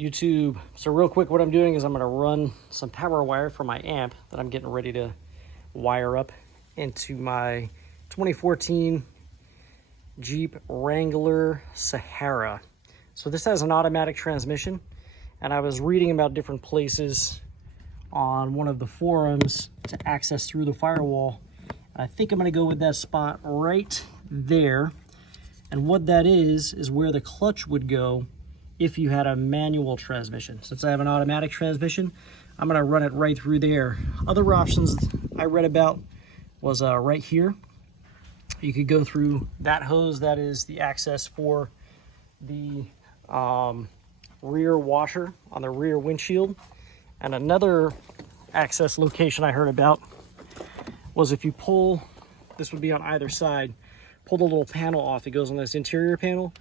YouTube. So real quick, what I'm doing is I'm going to run some power wire for my amp that I'm getting ready to wire up into my 2014 Jeep Wrangler Sahara. So this has an automatic transmission, and I was reading about different places on one of the forums to access through the firewall. I think I'm going to go with that spot right there. And what that is where the clutch would go if you had a manual transmission. Since I have an automatic transmission, I'm going to run it right through there. Other options I read about was right here. You could go through that hose. That is the access for the rear washer on the rear windshield. And another access location I heard about was if you pull, this would be on either side, pull the little panel off that goes on this interior panel,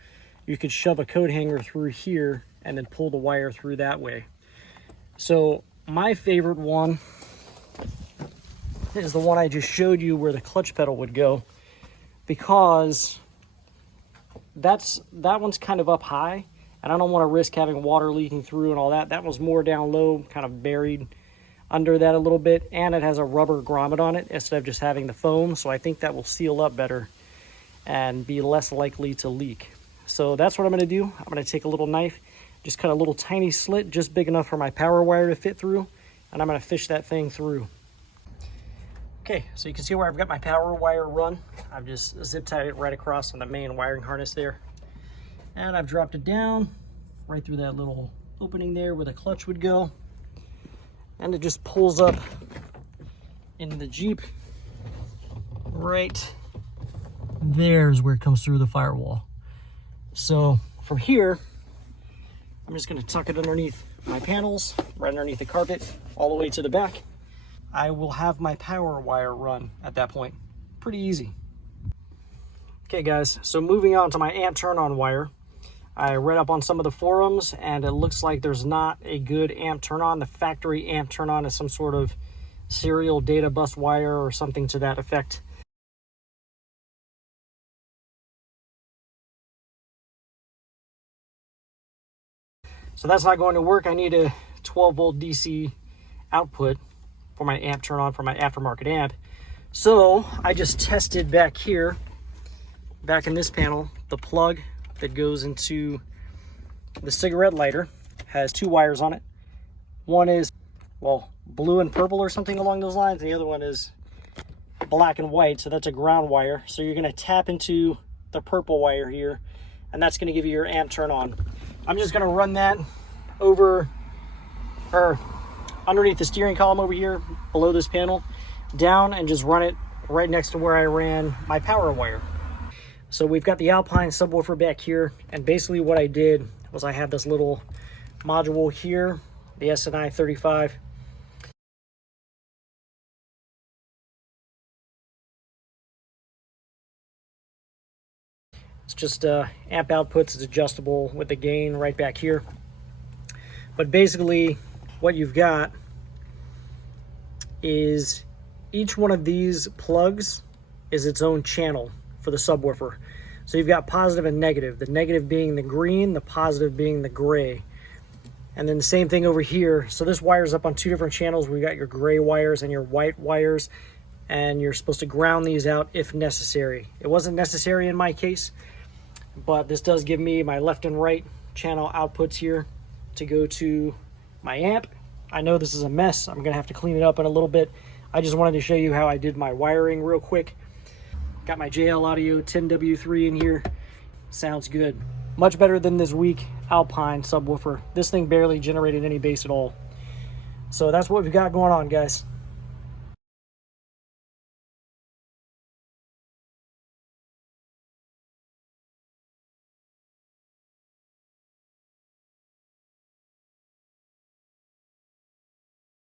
you could shove a coat hanger through here and then pull the wire through that way. So my favorite one is the one I just showed you where the clutch pedal would go, because that one's kind of up high and I don't want to risk having water leaking through and all that. That one's more down low, kind of buried under that a little bit, and it has a rubber grommet on it instead of just having the foam, so I think that will seal up better and be less likely to leak. So that's what I'm going to do. I'm going to take a little knife, just cut a little tiny slit just big enough for my power wire to fit through, and I'm going to fish that thing through. Okay, so you can see where I've got my power wire run. I've just zip tied it right across on the main wiring harness there, and I've dropped it down right through that little opening there where the clutch would go, and it just pulls up into the Jeep. Right there's where it comes through the firewall. So from here, I'm just going to tuck it underneath my panels, right underneath the carpet, all the way to the back. I will have my power wire run at that point. Pretty easy. Okay guys, so moving on to my amp turn-on wire. I read up on some of the forums and it looks like there's not a good amp turn-on. The factory amp turn-on is some sort of serial data bus wire or something to that effect. So that's not going to work. I need a 12 volt DC output for my amp turn on for my aftermarket amp. So I just tested back here, back in this panel, the plug that goes into the cigarette lighter has two wires on it. One is, well, blue and purple or something along those lines. And the other one is black and white. So that's a ground wire. So you're going to tap into the purple wire here, and that's going to give you your amp turn on. I'm just going to run that over or underneath the steering column over here below this panel down and just run it right next to where I ran my power wire. So we've got the Alpine subwoofer back here, and basically what I did was I have this little module here, the SNI 35. It's just amp outputs is adjustable with the gain right back here. But basically what you've got is each one of these plugs is its own channel for the subwoofer. So you've got positive and negative, the negative being the green, the positive being the gray. And then the same thing over here. So this wire's up on two different channels. We've got your gray wires and your white wires, and you're supposed to ground these out if necessary. It wasn't necessary in my case, but this does give me my left and right channel outputs here to go to my amp. I know this is a mess. I'm gonna have to clean it up in a little bit. I just wanted to show you how I did my wiring real quick. Got my JL Audio 10W3 in here. Sounds good. Much better than this weak Alpine subwoofer. This thing barely generated any bass at all. So that's what we've got going on, guys.